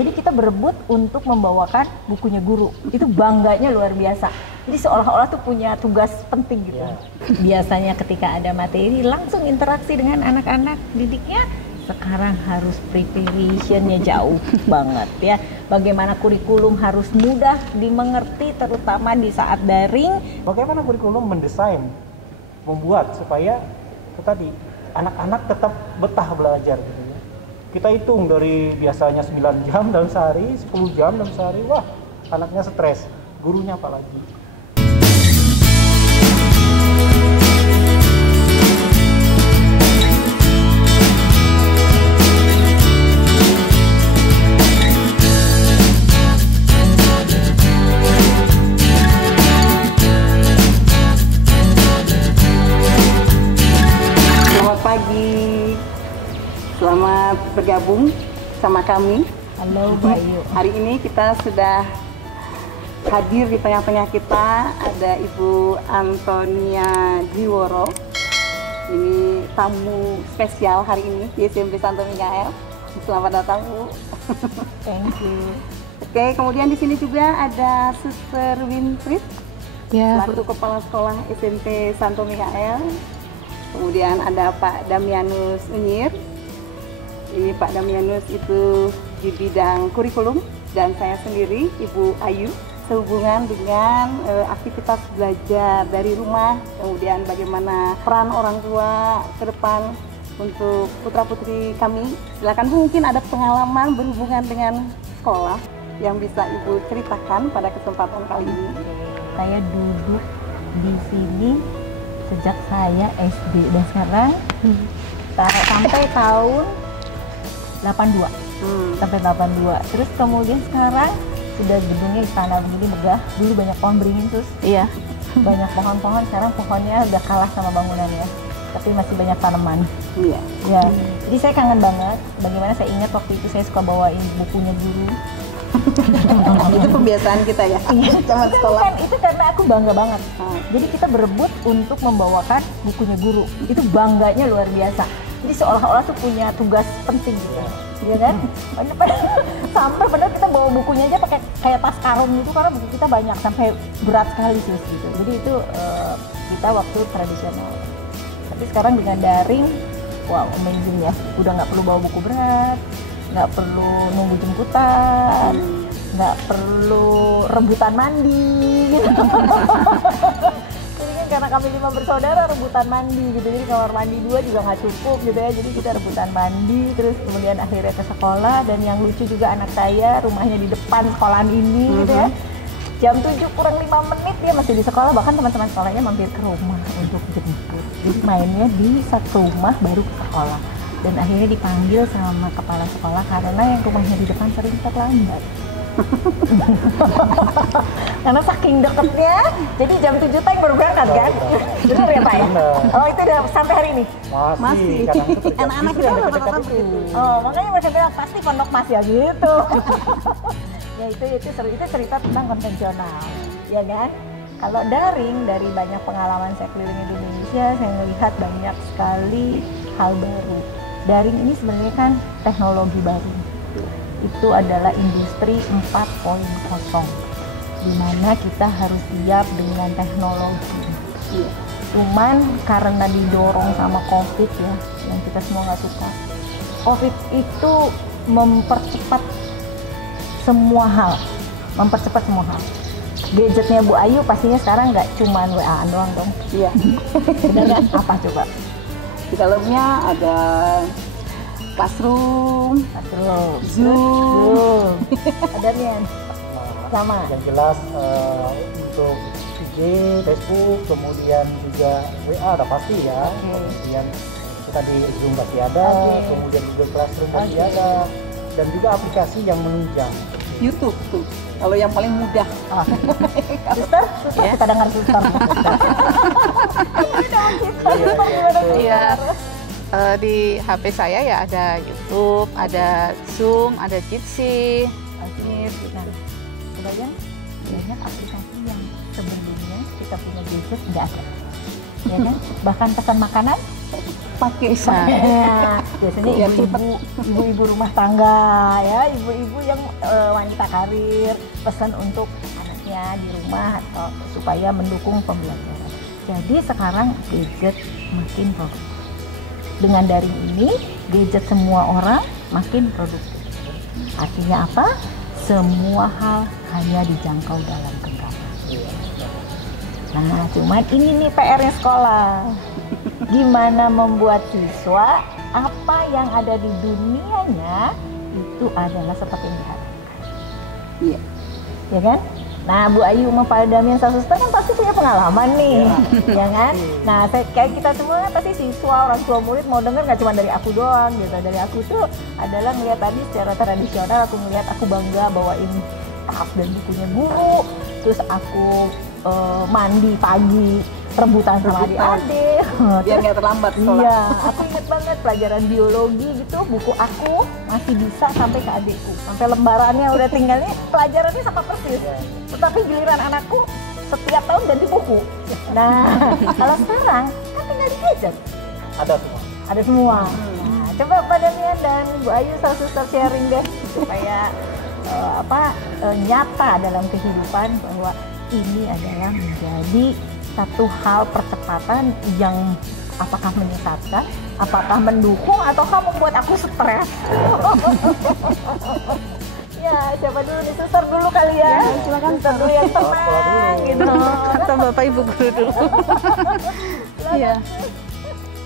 Jadi kita berebut untuk membawakan bukunya guru. Itu bangganya luar biasa. Jadi seolah-olah tuh punya tugas penting gitu. Biasanya ketika ada materi langsung interaksi dengan anak-anak didiknya. Sekarang harus preparationnya jauh banget ya. Bagaimana kurikulum harus mudah dimengerti terutama di saat daring. Bagaimana kurikulum mendesain, membuat supaya itu tadi anak-anak tetap betah belajar gitu ya. Kita hitung dari biasanya 9 jam dalam sehari, 10 jam dalam sehari, wah anaknya stres, gurunya apalagi. Selamat bergabung sama kami. Halo Bayu. Hari ini kita sudah hadir di tengah-tengah kita ada Ibu Antonia Jiworo. Ini tamu spesial hari ini di SMP Santo Mikael. Selamat datang Bu. Thank you. Oke, kemudian di sini juga ada Suster Winfried, selaku Kepala Sekolah SMP Santo Mikael. Kemudian ada Pak Damianus Unyir. Ini Pak Damianus itu di bidang kurikulum dan saya sendiri Ibu Ayu sehubungan dengan aktivitas belajar dari rumah, kemudian bagaimana peran orang tua ke depan untuk putra-putri kami. Silakan Bu, mungkin ada pengalaman berhubungan dengan sekolah yang bisa Ibu ceritakan pada kesempatan kali ini. Saya duduk di sini sejak saya SD dan sekarang sampai tahun 82. Sampai 82. Terus kemudian sekarang sudah gedungnya istana begini megah. Dulu banyak pohon beringin terus. Iya. Banyak pohon-pohon, sekarang pohonnya udah kalah sama bangunannya. Tapi masih banyak tanaman. Iya. Ya. Jadi saya kangen banget. Bagaimana saya ingat waktu itu saya suka bawain bukunya guru. Itu kebiasaan kita ya. Zaman sekolah. Itu karena aku bangga banget. Jadi kita berebut untuk membawakan bukunya guru. Itu bangganya luar biasa. Jadi seolah-olah tuh punya tugas penting gitu, ya kan? Sampai benar kita bawa bukunya aja pakai kayak tas karung gitu karena buku kita banyak sampai berat sekali sih gitu. Jadi itu kita waktu tradisional. Tapi sekarang dengan daring, wow amazing ya. Udah nggak perlu bawa buku berat, nggak perlu nunggu jemputan, nggak perlu rebutan mandi gitu. Karena kami 5 bersaudara rebutan mandi gitu, jadi kamar mandi 2 juga nggak cukup gitu ya, jadi kita rebutan mandi terus kemudian akhirnya ke sekolah. Dan yang lucu juga anak saya rumahnya di depan sekolahan ini gitu ya, jam 7 kurang 5 menit dia masih di sekolah, bahkan teman-teman sekolahnya mampir ke rumah untuk jemput, jadi mainnya di satu rumah baru ke sekolah. Dan akhirnya dipanggil sama kepala sekolah karena yang rumahnya di depan sering terlambat. Karena saking deketnya, jadi jam 7 teng baru berangkat kan? Benar ya Pak ya? Oh itu udah sampai hari ini? Masih. Anak-anak kita rata-rata begitu. Oh makanya mereka bilang pasti pondok mas ya gitu. Ya itu cerita tentang konvensional, ya kan? Kalau daring, dari banyak pengalaman saya keliling Indonesia, saya melihat banyak sekali hal baru. Daring ini sebenarnya kan teknologi baru. Itu adalah industri 4.0 di mana kita harus siap dengan teknologi. Cuman karena didorong sama COVID ya, yang kita semua nggak suka. COVID itu mempercepat semua hal. Gadgetnya Bu Ayu pastinya sekarang nggak cuman WA-an doang dong. Iya. Benar nggak? Apa coba? Di dalamnya ada Classroom, Zoom. Ada Mian? Sama. Yang jelas untuk IG, Facebook, kemudian juga WA ada pasti ya. Kemudian kita di Zoom pasti ada, kemudian juga Classroom pasti ada, dan juga aplikasi yang menunjang. YouTube tuh, kalau yang paling mudah. Suster, ya? Kita dengar suster. Iya. Di HP saya ya ada YouTube, ada Zoom, ada Jitsi, Nah, kemudian banyak aplikasi yang sebelumnya kita punya gadget nggak ada. ya kan? Bahkan pesan makanan Pakai ya, biasanya ibu-ibu rumah tangga ya, ibu-ibu yang wanita karir pesan untuk anaknya di rumah atau supaya mendukung pembelajaran. Jadi sekarang gadget makin produktif. Dengan daring ini, gadget semua orang makin produktif. Artinya apa? Semua hal hanya dijangkau dalam genggaman. Nah, cuman ini nih PR-nya sekolah. Gimana membuat siswa apa yang ada di dunianya itu adalah seperti yang diharapkan. Iya. Ya kan? Nah, Bu Ayu sama Pak Damian Sasuster kan pasti punya pengalaman nih, ya kan? Nah, kayak kita semua kan pasti siswa, orang tua murid mau denger nggak cuma dari aku doang gitu. Dari aku tuh adalah ngeliat tadi secara tradisional, aku ngeliat aku bangga bawain tas dan bukunya guru, terus aku mandi pagi rebutan sama adik-adik biar nggak terlambat sekolah. Iya, aku inget banget pelajaran biologi gitu, buku aku masih bisa sampai ke adikku, sampai lembarannya udah tinggal nih pelajarannya sama persis. Tetapi giliran anakku setiap tahun ganti buku. Nah, kalau sekarang kan tinggal di gadget. Ada semua. Nah, coba Pak Damian dan Bu Ayu Sasuster sharing deh supaya nyata dalam kehidupan bahwa ini adalah menjadi satu hal percepatan yang apakah menyesatkan, apakah mendukung, ataukah membuat aku stres. Ya, siapa dulu nih? Suster dulu kali ya. Silakan. Suster dulu yang tenang gitu. Atau Bapak Ibu guru dulu. Iya.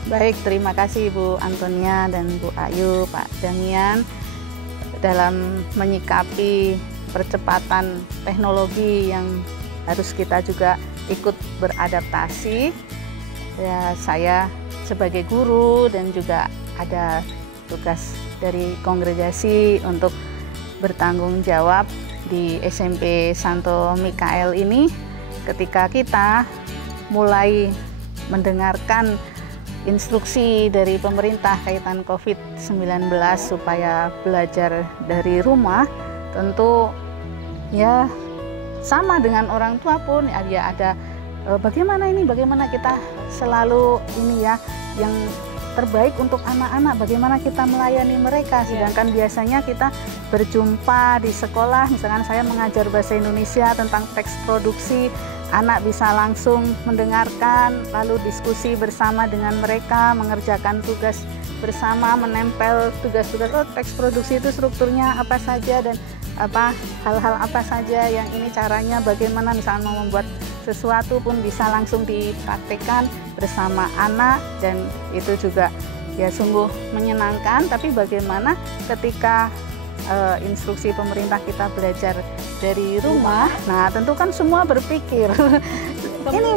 Baik, terima kasih Bu Antonia dan Bu Ayu, Pak Damian dalam menyikapi percepatan teknologi yang harus kita juga ikut beradaptasi. Ya, saya sebagai guru dan juga ada tugas dari kongregasi untuk bertanggung jawab di SMP Santo Mikael ini. Ketika kita mulai mendengarkan instruksi dari pemerintah kaitan COVID-19 supaya belajar dari rumah, tentu ya sama dengan orang tua pun ya ada bagaimana kita selalu ini ya yang terbaik untuk anak-anak, bagaimana kita melayani mereka. Sedangkan biasanya kita berjumpa di sekolah, misalkan saya mengajar bahasa Indonesia tentang teks produksi, anak bisa langsung mendengarkan lalu diskusi bersama dengan mereka, mengerjakan tugas bersama, menempel tugas-tugas teks produksi itu strukturnya apa saja dan hal-hal apa saja yang ini caranya bagaimana, misalnya mau membuat sesuatu pun bisa langsung dipraktekkan bersama anak, dan itu juga ya sungguh menyenangkan. Tapi bagaimana ketika instruksi pemerintah kita belajar dari rumah, nah tentu kan semua berpikir ini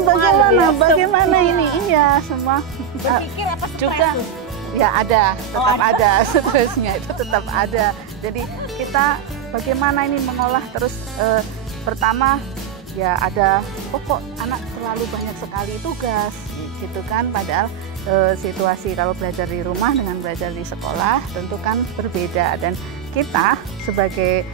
bagaimana ini, iya semua Berpikir apa stres? juga ya ada, tetap ada stresnya itu tetap ada. Jadi kita bagaimana ini mengolah terus pertama ya ada kok anak terlalu banyak sekali tugas gitu kan, padahal situasi kalau belajar di rumah dengan belajar di sekolah tentu kan berbeda, dan kita sebagai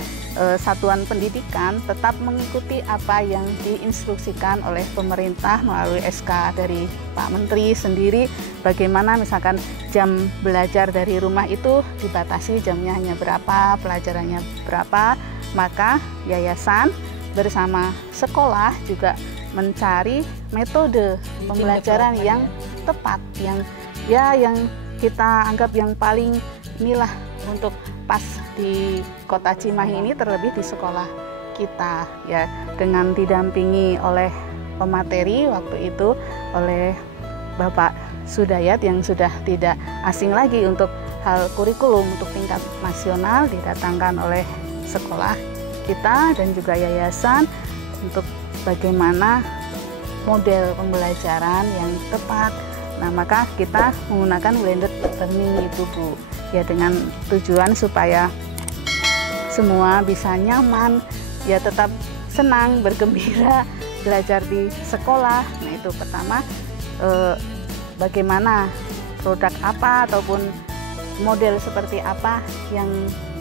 satuan pendidikan tetap mengikuti apa yang diinstruksikan oleh pemerintah melalui SK dari Pak Menteri sendiri, bagaimana misalkan jam belajar dari rumah itu dibatasi, jamnya hanya berapa, pelajarannya berapa, maka yayasan bersama sekolah juga mencari metode pembelajaran yang tepat, yang kita anggap yang paling inilah untuk pas di Kota Cimahi ini, terlebih di sekolah kita ya, dengan didampingi oleh pemateri waktu itu oleh Bapak Sudayat yang sudah tidak asing lagi untuk hal kurikulum untuk tingkat nasional, didatangkan oleh sekolah kita dan juga yayasan untuk bagaimana model pembelajaran yang tepat. Nah, maka kita menggunakan blended learning itu Bu, ya dengan tujuan supaya semua bisa nyaman, ya tetap senang, bergembira belajar di sekolah. Nah, itu pertama bagaimana produk apa ataupun model seperti apa yang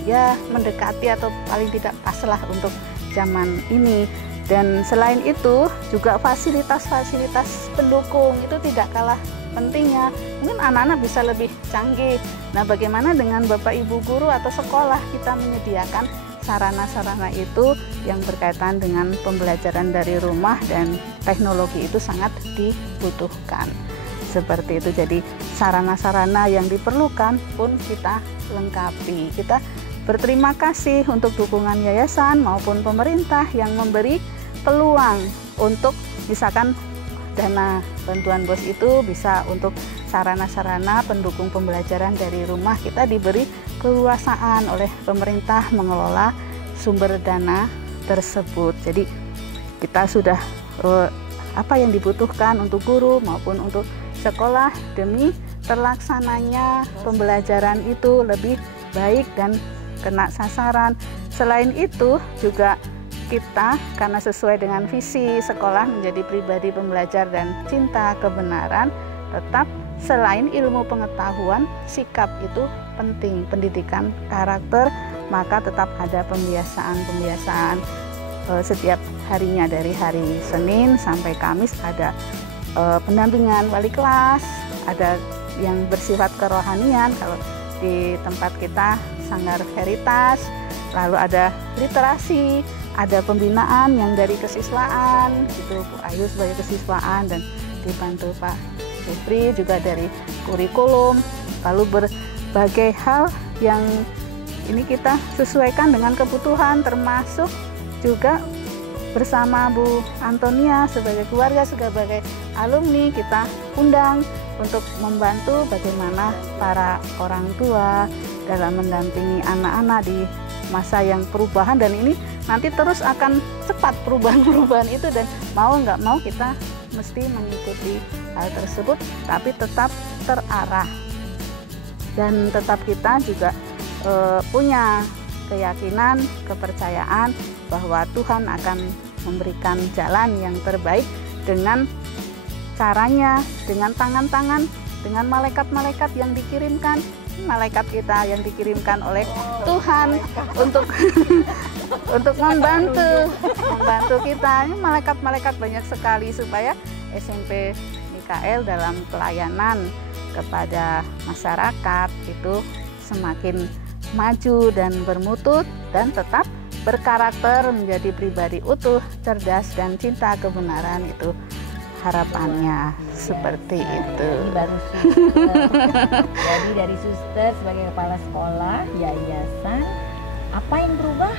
ya mendekati atau paling tidak pas lah untuk zaman ini. Dan selain itu juga fasilitas-fasilitas pendukung itu tidak kalah pentingnya. Mungkin anak-anak bisa lebih canggih. Nah, bagaimana dengan Bapak Ibu guru atau sekolah kita menyediakan sarana-sarana itu yang berkaitan dengan pembelajaran dari rumah, dan teknologi itu sangat dibutuhkan. Seperti itu. Jadi sarana-sarana yang diperlukan pun kita lengkapi. Kita berterima kasih untuk dukungan yayasan maupun pemerintah yang memberi peluang untuk misalkan dana bantuan BOS itu bisa untuk sarana-sarana pendukung pembelajaran dari rumah. Kita diberi keleluasaan oleh pemerintah mengelola sumber dana tersebut. Jadi kita sudah apa yang dibutuhkan untuk guru maupun untuk sekolah demi terlaksananya pembelajaran itu lebih baik dan kena sasaran. Selain itu juga kita karena sesuai dengan visi sekolah menjadi pribadi pembelajar dan cinta kebenaran, tetap selain ilmu pengetahuan, sikap itu penting, pendidikan karakter, maka tetap ada pembiasaan setiap harinya dari hari Senin sampai Kamis ada pendampingan wali kelas, ada yang bersifat kerohanian kalau di tempat kita Sanggar Veritas, lalu ada literasi, ada pembinaan yang dari kesiswaan, gitu Bu Ayu sebagai kesiswaan dan dibantu Pak Jeffrey juga dari kurikulum, lalu berbagai hal yang ini kita sesuaikan dengan kebutuhan, termasuk juga bersama Bu Antonia sebagai keluarga, sebagai alumni kita undang untuk membantu bagaimana para orang tua dalam mendampingi anak-anak di masa yang perubahan, dan ini nanti terus akan cepat perubahan-perubahan itu, dan mau nggak mau kita mesti mengikuti hal tersebut, tapi tetap terarah dan tetap kita juga punya keyakinan, kepercayaan bahwa Tuhan akan memberikan jalan yang terbaik dengan caranya, dengan tangan-tangan, dengan malaikat-malaikat yang dikirimkan, malaikat kita yang dikirimkan oleh Tuhan untuk untuk membantu kita. Ini malaikat-malaikat banyak sekali supaya SMP Mikael dalam pelayanan kepada masyarakat itu semakin maju dan bermutu dan tetap berkarakter, menjadi pribadi utuh, cerdas dan cinta kebenaran, itu harapannya seperti itu. Ini baru suster. Jadi dari suster sebagai kepala sekolah, yayasan, apa yang berubah?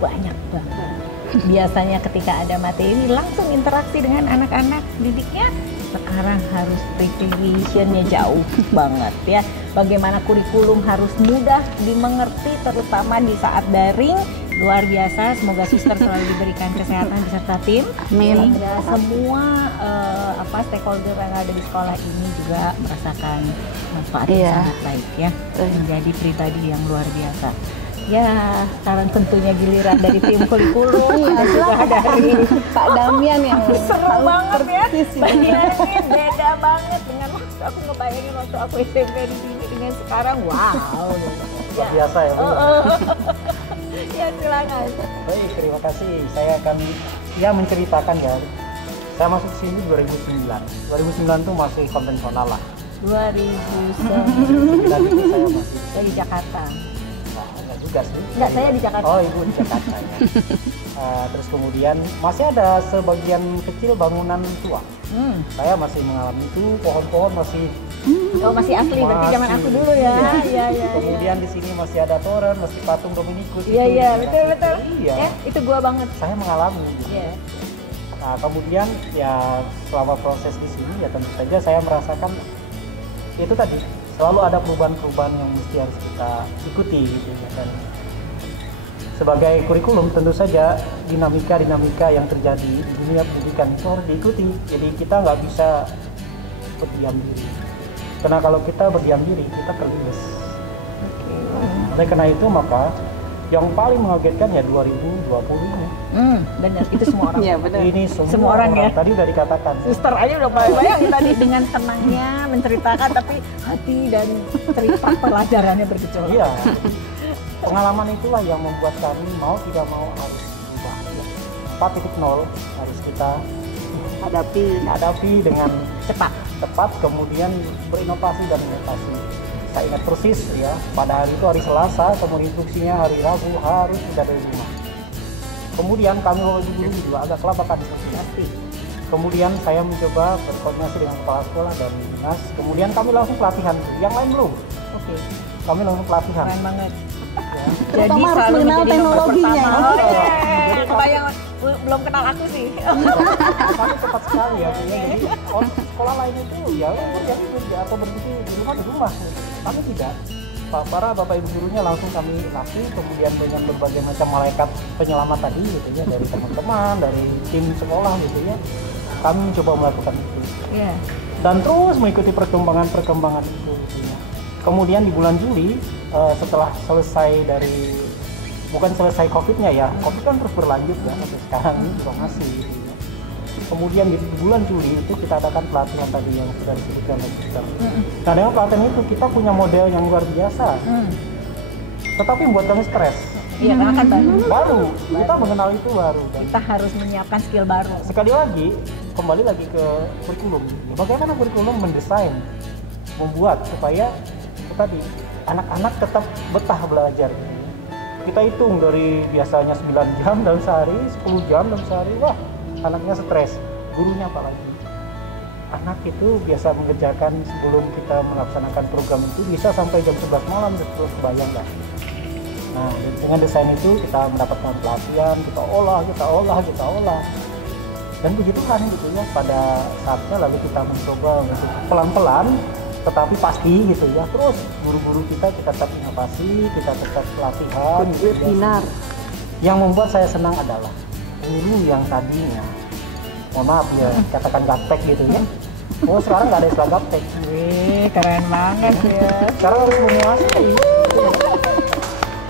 Banyak banget. Biasanya ketika ada materi langsung interaksi dengan anak-anak didiknya, sekarang harus precision-nya jauh banget ya. Bagaimana kurikulum harus mudah dimengerti, terutama di saat daring. Luar biasa, semoga suster selalu diberikan kesehatan beserta tim. Amin. Sehingga semua stakeholder yang ada di sekolah ini juga merasakan manfaat yang sangat baik ya, menjadi pribadi yang luar biasa. Ya, sekarang tentunya giliran dari tim kurikulum, ada juga dari Pak Damian yang seru banget ya. Bagiannya beda banget dengan waktu aku ngebayangin waktu aku SMP di sini dengan sekarang. Wow. Luar biasa ya Bu. Ya silakan. Baik, terima kasih. Saya akan menceritakan ya. Saya masuk sini 2009. 2009 tuh masih konvensional lah. 2009 itu saya masih dari Jakarta. Nah, enggak juga sih. Enggak, saya di Jakarta. Oh, Ibu di Jakarta ya. Terus kemudian masih ada sebagian kecil bangunan tua. Saya masih mengalami itu, pohon-pohon masih masih asli, berarti zaman aku dulu ya. Iya. Kemudian di sini masih ada toren, masih patung Dominikus. Iya, betul. Iya. Ya, itu gua banget. Saya mengalami. Gitu. Iya. Nah, kemudian ya selama proses di sini ya tentu saja saya merasakan itu tadi selalu ada perubahan-perubahan yang mesti harus kita ikuti gitu ya. Dan sebagai kurikulum tentu saja dinamika yang terjadi di dunia pendidikan itu harus diikuti. Jadi kita nggak bisa berdiam diri. Karena kalau kita berdiam diri kita terlindas. Oleh karena itu maka yang paling mengagetkan ya 2020 ini. Benar, itu semua orang. Iya, benar. Ini Semua orang ya. Tadi udah dikatakan. Suster aja udah bayangin tadi dengan tenangnya menceritakan, tapi hati dan cerita pelajarannya bergejolak. Iya. Pengalaman itulah yang membuat kami mau tidak mau harus berubah. Ya. 4.0 harus kita hadapi dengan cepat, kemudian berinovasi dan inovasi. Saya ingat persis ya, pada hari itu hari Selasa, kemudian instruksinya hari Rabu harus sudah dari rumah. Kemudian kami guru juga agak kelabakan pasti. Kemudian saya mencoba berkoordinasi dengan kepala sekolah dan dinas. Kemudian kami langsung pelatihan. Yang lain belum. Oke. Kami langsung pelatihan. Keren banget. Ya. Terutama harus mengenal teknologinya. Kebayang belum kenal aku sih. Kami cepat sekali ya. Jadi sekolah lain itu ya atau berhenti di rumah. Kami tidak. Para bapak ibu gurunya langsung kami latih, kemudian dengan berbagai macam malaikat penyelamat tadi gitu ya, dari teman-teman, dari tim sekolah gitu ya, kami mencoba melakukan itu. Dan terus mengikuti perkembangan itu gitu ya. Kemudian di bulan Juli setelah selesai bukan selesai COVID-nya ya, COVID kan terus berlanjut ya sampai sekarang ini juga masih gitu ya. Kemudian di bulan Juli itu kita adakan pelatihan tadi yang sudah disebutkan oleh kita. Nah, dengan pelatihan itu kita punya model yang luar biasa, tetapi membuat kami stres. Iya, karena kan baru. Kita mengenal itu baru. Dan kita harus menyiapkan skill baru. Sekali lagi, kembali lagi ke kurikulum. Bagaimana kurikulum mendesain, membuat supaya tadi anak-anak tetap betah belajar. Kita hitung dari biasanya 9 jam dalam sehari, 10 jam dalam sehari, wah anaknya stres, gurunya apalagi. Anak itu biasa mengerjakan sebelum kita melaksanakan program itu bisa sampai jam 11 malam, terus bayang nggak? Nah, dengan desain itu kita mendapatkan pelatihan, kita olah. Dan begitu kan gitu ya, pada saatnya lalu kita mencoba untuk pelan-pelan, tetapi pasti gitu ya. Terus guru-guru kita tetap inovasi, kita tetap pelatihan. Webinar. Yang membuat saya senang adalah guru yang tadinya, mohon maaf ya, katakan gaptek gitu ya. Oh, sekarang nggak ada istilah gaptek. Wih, keren banget ya. Sekarang harus menguasai.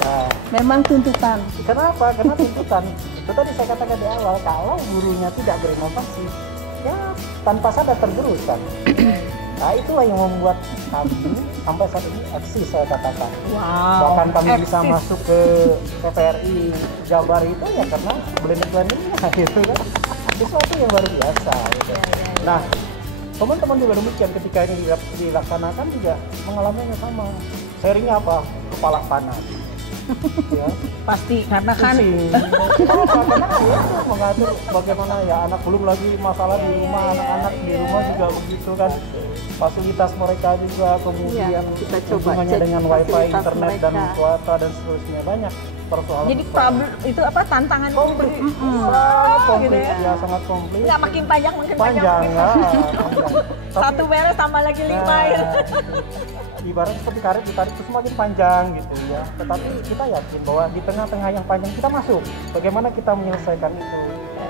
Nah, Memang tuntutan. kenapa? Karena tuntutan. Itu tadi saya katakan di awal, kalau gurunya tidak berinovasi, ya tanpa sadar tergerus kan. Nah, itulah yang membuat kami sampai saat ini eksis, saya katakan. Wow. Bahkan kami bisa eksis. masuk ke TVRI Jabar itu ya karena blended-blendednya gitu kan. Sesuatu yang luar biasa gitu. Nah, teman-teman juga demikian ketika ini dilaksanakan juga mengalaminya sama. Sharingnya apa? Kepala panas. Ya. Pasti karena kan Pusing. Karena ya mengatur bagaimana ya anak, belum lagi masalah di rumah, anak-anak di rumah juga begitu kan, fasilitas mereka juga, kemudian kita coba hubungannya cek dengan wifi, fasilitas internet dan mereka. kuota dan seterusnya, banyak persoalan. jadi problem itu apa tantangan komplit, gitu ya. ya sangat komplit. Nggak makin panjang Panjang ya. Satu beres tambah lagi 5 ya. Ibarat seperti karet ditarik terus semakin panjang gitu ya. Tetapi kita yakin bahwa di tengah-tengah yang panjang kita masuk. Bagaimana kita menyelesaikan itu?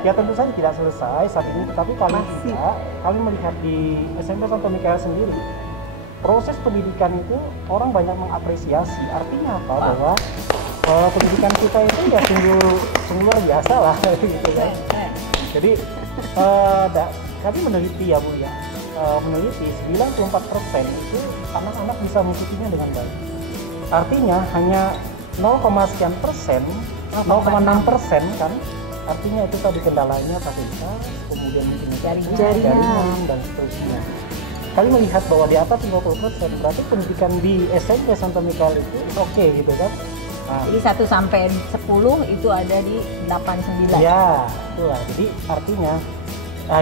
Ya tentu saja tidak selesai saat ini, tetapi paling tidak kami melihat di SMP Santo Mikael sendiri, proses pendidikan itu orang banyak mengapresiasi. Artinya apa? Bahwa pendidikan kita itu ya sungguh luar biasa lah gitu kan. Jadi kami meneliti ya Bu ya. Meneliti 94% itu anak-anak bisa mengikutinya dengan baik. Artinya hanya 0, sekian persen, 0,6% kan, artinya itu tadi kendalanya fasilitas, kemudian mungkin jaringan dan seterusnya. Kali melihat bahwa di atas 50% berarti pendidikan di SMP Santo Mikael itu oke gitu kan. Nah, Jadi 1 sampai 10 itu ada di 8-9. ya, itulah. Jadi artinya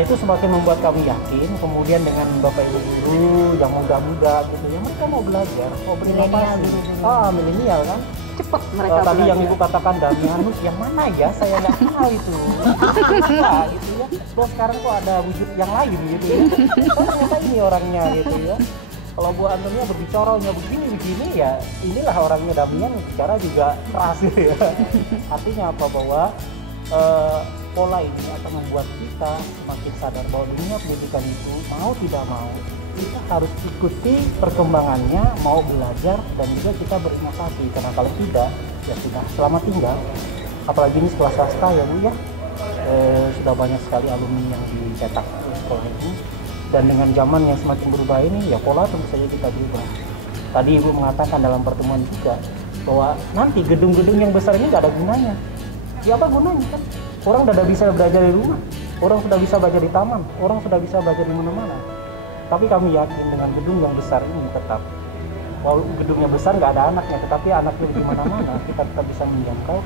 itu semakin membuat kami yakin, kemudian dengan Bapak Ibu guru yang muda-muda gitu ya, mereka mau belajar, mau berinovasi. Milenial kan. Cepat mereka Tadi yang belajar. Ibu katakan Damianus, yang mana ya? Saya nggak kenal itu. Nah, gitu ya. Terus sekarang kok ada wujud yang lain gitu ya. Oh, ternyata ini orangnya gitu ya. Kalau Bu Antonia berbicaranya begini ya, inilah orangnya. Damian bicara juga keras gitu ya. Artinya apa? Bahwa pola ini akan membuat kita semakin sadar bahwa dunia pendidikan itu mau tidak mau kita harus ikuti perkembangannya, mau belajar dan juga kita berinovasi, karena kalau tidak ya sudah selamat tinggal. Apalagi ini sekolah swasta ya Bu ya, sudah banyak sekali alumni yang dicetak di sekolah ini, dan dengan zaman yang semakin berubah ini ya pola tentu saja kita berubah. Tadi Ibu mengatakan dalam pertemuan juga bahwa nanti gedung-gedung yang besar ini nggak ada gunanya. Ya apa gunanya kan? Orang sudah bisa belajar di rumah, orang sudah bisa belajar di taman, orang sudah bisa belajar di mana-mana. Tapi kami yakin dengan gedung yang besar ini tetap, walau gedungnya besar nggak ada anaknya, tetapi anaknya di mana-mana, kita tetap bisa menjangkau.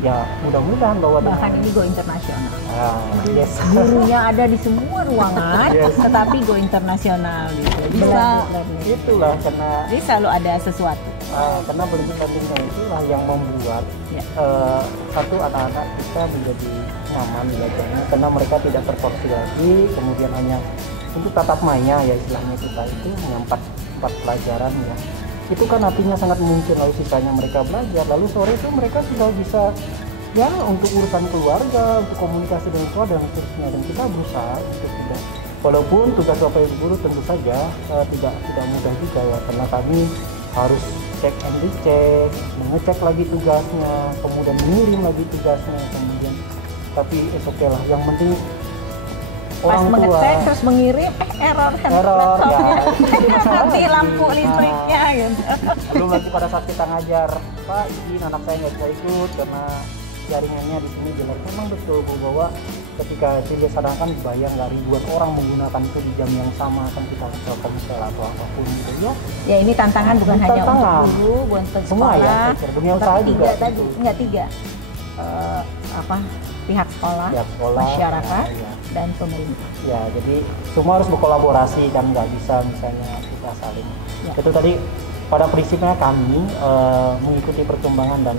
Ya mudah-mudahan bahwa Bahkan ini go internasional. yes. Gurunya ada di semua ruangan, Yes. tetapi go internasional gitu. Bisa. Itulah karena Jadi selalu ada sesuatu. karena blended learningnya itulah yang membuat Ya. satu anak-anak kita menjadi nyaman belajarnya karena mereka tidak terporsi lagi, kemudian hanya untuk tatap maya ya istilahnya kita itu hanya empat pelajaran ya. Itu kan artinya sangat mungkin, lalu sisanya mereka belajar, lalu sore itu mereka sudah bisa ya untuk urusan keluarga, untuk komunikasi dengan keluarga dan seterusnya. Dan kita berusaha untuk tidak, walaupun tugas Bapak Ibu guru tentu saja tidak mudah juga ya, karena kami harus cek and recheck, mengecek lagi tugasnya, kemudian mengirim lagi tugasnya, kemudian tapi oke lah, yang penting Pas orang tua mengecek terus mengirim, error ya itu masalah mati lagi. lampu listriknya gitu. Belum lagi pada saat kita ngajar, Pak izin anak saya nggak bisa ikut karena jaringannya di sini jelek. Memang betul Bu, bahwa ketika itu dilaksanakan bayang nggak ribuan orang menggunakan itu di jam yang sama, kan kita Telkomsel atau apapun gitu ya. Ya ini tantangan bukan hanya Tantangan. untuk guru, bukan untuk Semua sekolah, ya, saya kira. Dunia usaha tapi juga tiga tadi, gitu. enggak tiga. Pihak sekolah, Pihak sekolah, masyarakat, ya. dan pemerintah. Ya, jadi semua harus berkolaborasi, kan nggak bisa misalnya kita saling. Ya. Itu tadi pada prinsipnya kami mengikuti perkembangan, dan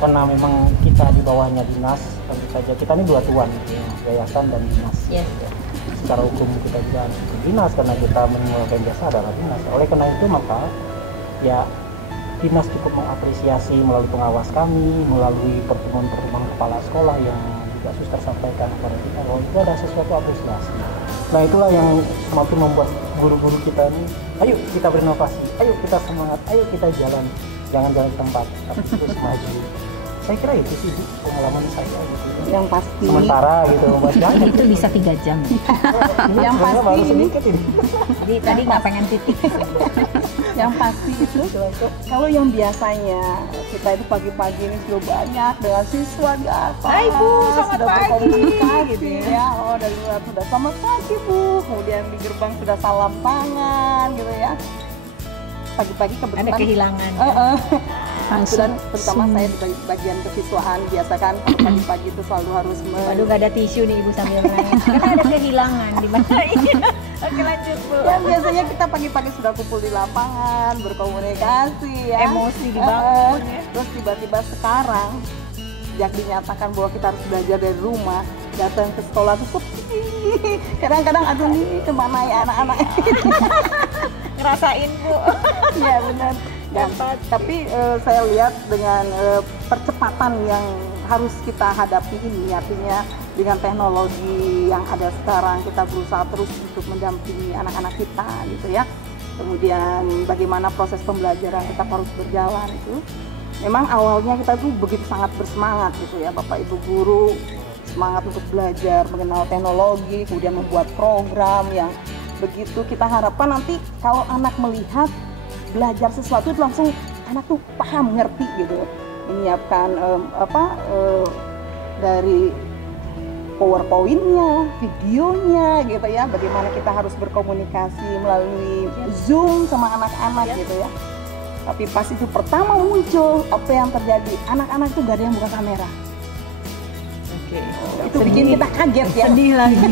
karena memang kita di bawahnya dinas, tentu saja kita ini dua tuan, ya, yayasan dan dinas. Yes. Secara hukum kita juga dinas karena kita menyeluruhkan jasa adalah dinas. Oleh karena itu maka ya dinas cukup mengapresiasi melalui pengawas kami, melalui pertemuan-pertemuan kepala sekolah yang juga suster sampaikan kepada kita bahwa itu ada sesuatu apresiasi. Nah itulah yang semakin membuat guru-guru kita ini, ayo kita berinovasi, ayo kita semangat, ayo kita jalan, jangan jalan di tempat, tapi terus maju. Saya kira itu sih Bu, pengalaman saya gitu. Yang pasti Sementara gitu, Mas jangan. Itu bisa 3 jam. Yang pasti baru ini- sedikit ini. Jadi tadi nggak pengen titik. yang pasti itu kalau yang biasanya kita itu pagi-pagi ini sudah banyak dengan siswa di atas, Hai, Bu, selamat sudah pagi. berkomunikasi ya, dari luar sudah selamat pagi Bu, kemudian di gerbang sudah salam tangan gitu ya, pagi-pagi Ada kebetulan kehilangan. kebetulan terutama saya di bagian kesiswaan biasa kan kalau pagi-pagi itu selalu harus Waduh, nggak ada tisu nih Ibu sambil menangis. Karena ada kehilangan di mana ini. Oke lanjut Bu. yang biasanya kita pagi-pagi sudah kumpul di lapangan berkomunikasi ya, Emosi dibangun ya. terus tiba-tiba sekarang sejak dinyatakan bahwa kita harus belajar dari rumah, datang ke sekolah tuh sepi. Kadang-kadang aduh nih kemana ya anak-anak. Ngerasain Bu. Ya benar. Dan, tapi saya lihat dengan percepatan yang harus kita hadapi ini, artinya dengan teknologi yang ada sekarang kita berusaha terus untuk mendampingi anak-anak kita gitu ya. Kemudian bagaimana proses pembelajaran tetap harus berjalan itu. Memang awalnya kita tuh begitu sangat bersemangat gitu ya, Bapak Ibu guru semangat untuk belajar mengenal teknologi, kemudian membuat program yang begitu kita harapkan nanti kalau anak melihat belajar sesuatu itu langsung anak tuh paham, ngerti gitu. Menyiapkan dari PowerPoint-nya, videonya gitu ya, bagaimana kita harus berkomunikasi melalui Zoom sama anak-anak gitu ya. Tapi pas itu pertama muncul, apa yang terjadi? Anak-anak tuh gak ada yang buka kamera. Oke. Itu bikin kita kaget ya. Sedih lagi.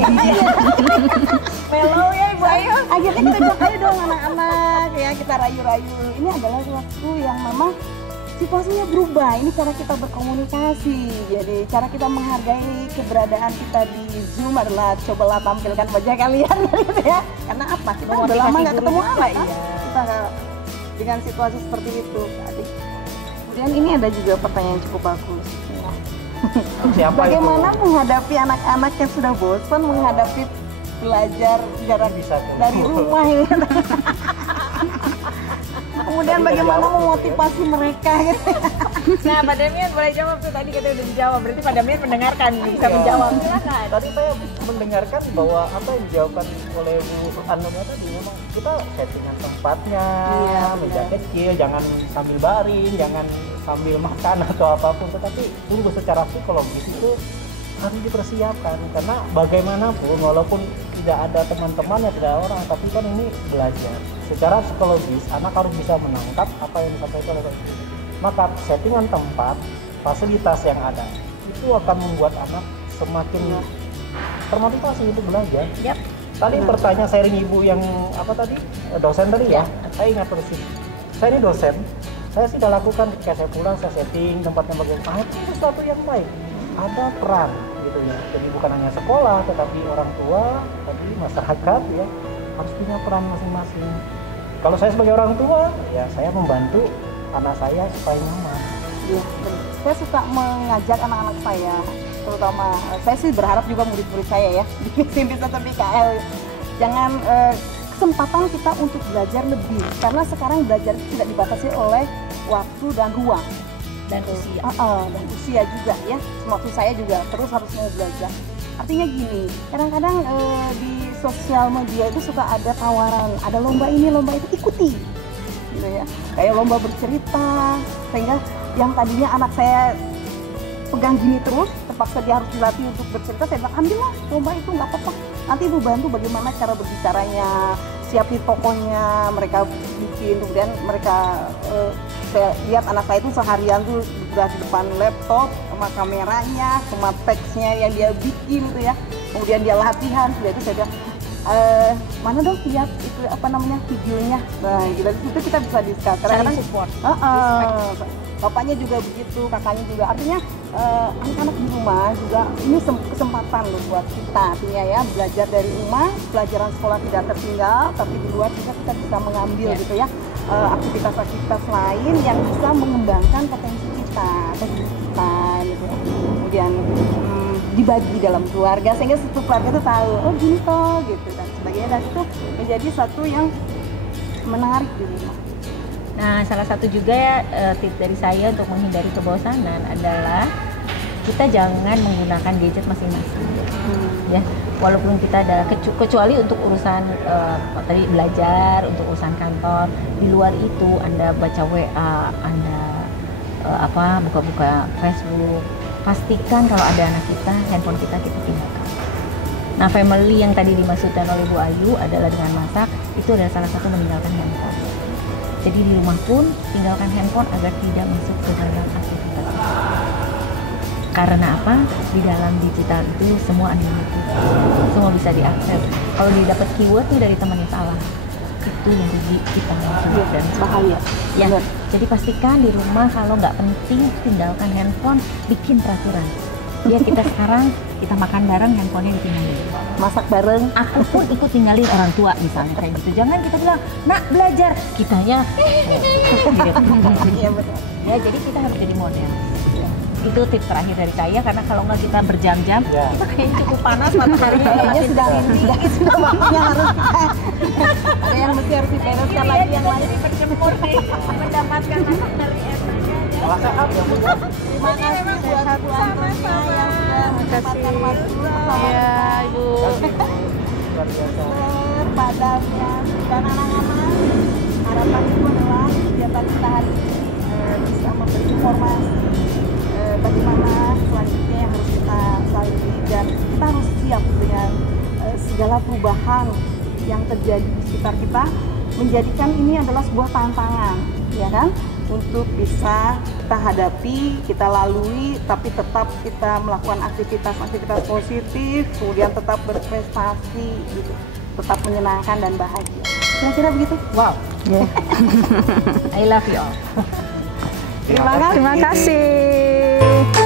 Melo ya Ibu Ayu. Akhirnya kita bilang, ayo dong anak-anak ya, kita rayu-rayu. Ini adalah waktu yang memang situasinya berubah. Ini cara kita berkomunikasi. Jadi cara kita menghargai keberadaan kita di Zoom adalah cobalah tampilkan wajah kalian gitu ya. Karena apa? Kita udah lama nggak ketemu anak kan? Kita dengan situasi seperti itu. Kemudian ini ada juga pertanyaan yang cukup bagus. Siapa Bagaimana itu? menghadapi anak-anak yang sudah bosan menghadapi belajar jarak Bisa tuh. dari rumah ini? Kemudian Tadi bagaimana udah jawab memotivasi mereka gitu? Nah Pak Damian boleh jawab tuh, tadi kita udah dijawab. Berarti Pak Damian mendengarkan, bisa Iya. menjawab. Silakan. Tadi saya mendengarkan bahwa apa yang dijawabkan oleh Bu Anunya tadi, memang kita settingan tempatnya, Iya, meja benar. kecil, jangan sambil baring, jangan sambil makan atau apapun, tetapi tunggu secara psikologis itu harus dipersiapkan, karena bagaimanapun walaupun tidak ada teman-teman ya tidak ada orang, tapi kan ini belajar secara psikologis. Anak harus bisa menangkap apa yang disampaikan oleh guru. Maka settingan tempat, fasilitas yang ada itu akan membuat anak semakin termotivasi untuk belajar. Yap. Tadi pertanyaan sharing ibu yang apa tadi, dosen tadi ya, saya ingat persis. Saya ini dosen, saya sudah lakukan ketika saya pulang, saya setting tempatnya bagaimana. Itu sesuatu yang baik, ada peran gitu ya. Jadi bukan hanya sekolah, tetapi orang tua, tadi masyarakat ya harus punya peran masing-masing. Kalau saya sebagai orang tua, ya saya membantu anak saya supaya nyaman. Iya, saya suka mengajak anak-anak saya, terutama saya sih berharap juga murid-murid saya ya di sini tetap IKL. Jangan kesempatan kita untuk belajar lebih, karena sekarang belajar itu tidak dibatasi oleh waktu dan ruang Dan usia. dan usia juga ya. Waktu saya juga terus harus mau belajar. Artinya gini, kadang-kadang di sosial media itu suka ada tawaran, ada lomba ini, lomba itu, ikuti gitu ya. Kayak lomba bercerita, sehingga yang tadinya anak saya pegang gini terus, terpaksa dia harus dilatih untuk bercerita, saya bilang ambillah lomba itu, nggak apa-apa, nanti ibu bantu bagaimana cara berbicaranya, siapin tokonya, mereka bikin, kemudian mereka saya lihat anak saya itu seharian tuh udah di depan laptop sama kameranya, sama teksnya yang dia bikin itu ya, kemudian dia latihan, itu saya bilang mana dong lihat itu apa namanya videonya, nah gitu itu kita bisa discuss. Saling support. Bapaknya juga begitu, kakaknya juga. Artinya anak-anak di rumah juga ini kesempatan loh buat kita, artinya ya belajar dari rumah, pelajaran sekolah tidak tertinggal, tapi di luar juga kita bisa mengambil gitu ya aktivitas-aktivitas lain yang bisa mengembangkan potensi kita gitu. Kemudian dibagi dalam keluarga sehingga satu keluarga itu tahu oh gini toh gitu dan sebagainya, dan itu menjadi satu yang menarik di rumah. Nah, salah satu juga ya tips dari saya untuk menghindari kebosanan adalah kita jangan menggunakan gadget masing-masing. Ya, walaupun kita ada kecuali untuk urusan tadi belajar, untuk urusan kantor, di luar itu Anda baca WA, Anda buka-buka Facebook, pastikan kalau ada anak kita, handphone kita tinggalkan. Nah, family yang tadi dimaksudkan oleh Bu Ayu adalah dengan masak, itu adalah salah satu meninggalkan handphone. Jadi di rumah pun tinggalkan handphone agar tidak masuk ke dalam aktivitas. Karena apa? Di dalam digital itu semua unlimited, semua bisa diakses. Kalau dia dapat keyword tuh dari teman yang salah, itu yang rugi kita dan bahaya. Ya, jadi pastikan di rumah kalau nggak penting tinggalkan handphone, bikin peraturan. Ya kita sekarang kita makan bareng, handphonenya ditinggalin. Masak bareng, aku pun ikut tinggalin orang tua misalnya kayak gitu. Jangan kita bilang nak belajar, kitanya ya jadi kita harus jadi model. Itu tips terakhir dari saya, karena kalau nggak kita berjam-jam, kita kayaknya cukup panas mataharinya. Kayaknya sudah waktunya harus ada yang mesti harus dibereskan lagi yang lain. Jadi berjemur mendapatkan masak dari Malah sehat ya Bu. Terima kasih buat Bu Antonia yang sudah mendapatkan masukan. Iya, Ibu. Luar biasa. Pak Damian dan anak-anak, harapan ibu adalah kegiatan kita hari ini bisa memberi informasi bagaimana selanjutnya yang harus kita lalui, dan kita harus siap dengan segala perubahan yang terjadi di sekitar kita, menjadikan ini adalah sebuah tantangan, ya kan, untuk bisa kita hadapi, kita lalui, tapi tetap kita melakukan aktivitas positif, kemudian tetap berprestasi, gitu, tetap menyenangkan dan bahagia. Kira-kira begitu? Wow. I love you all. Terima kasih. Terima kasih.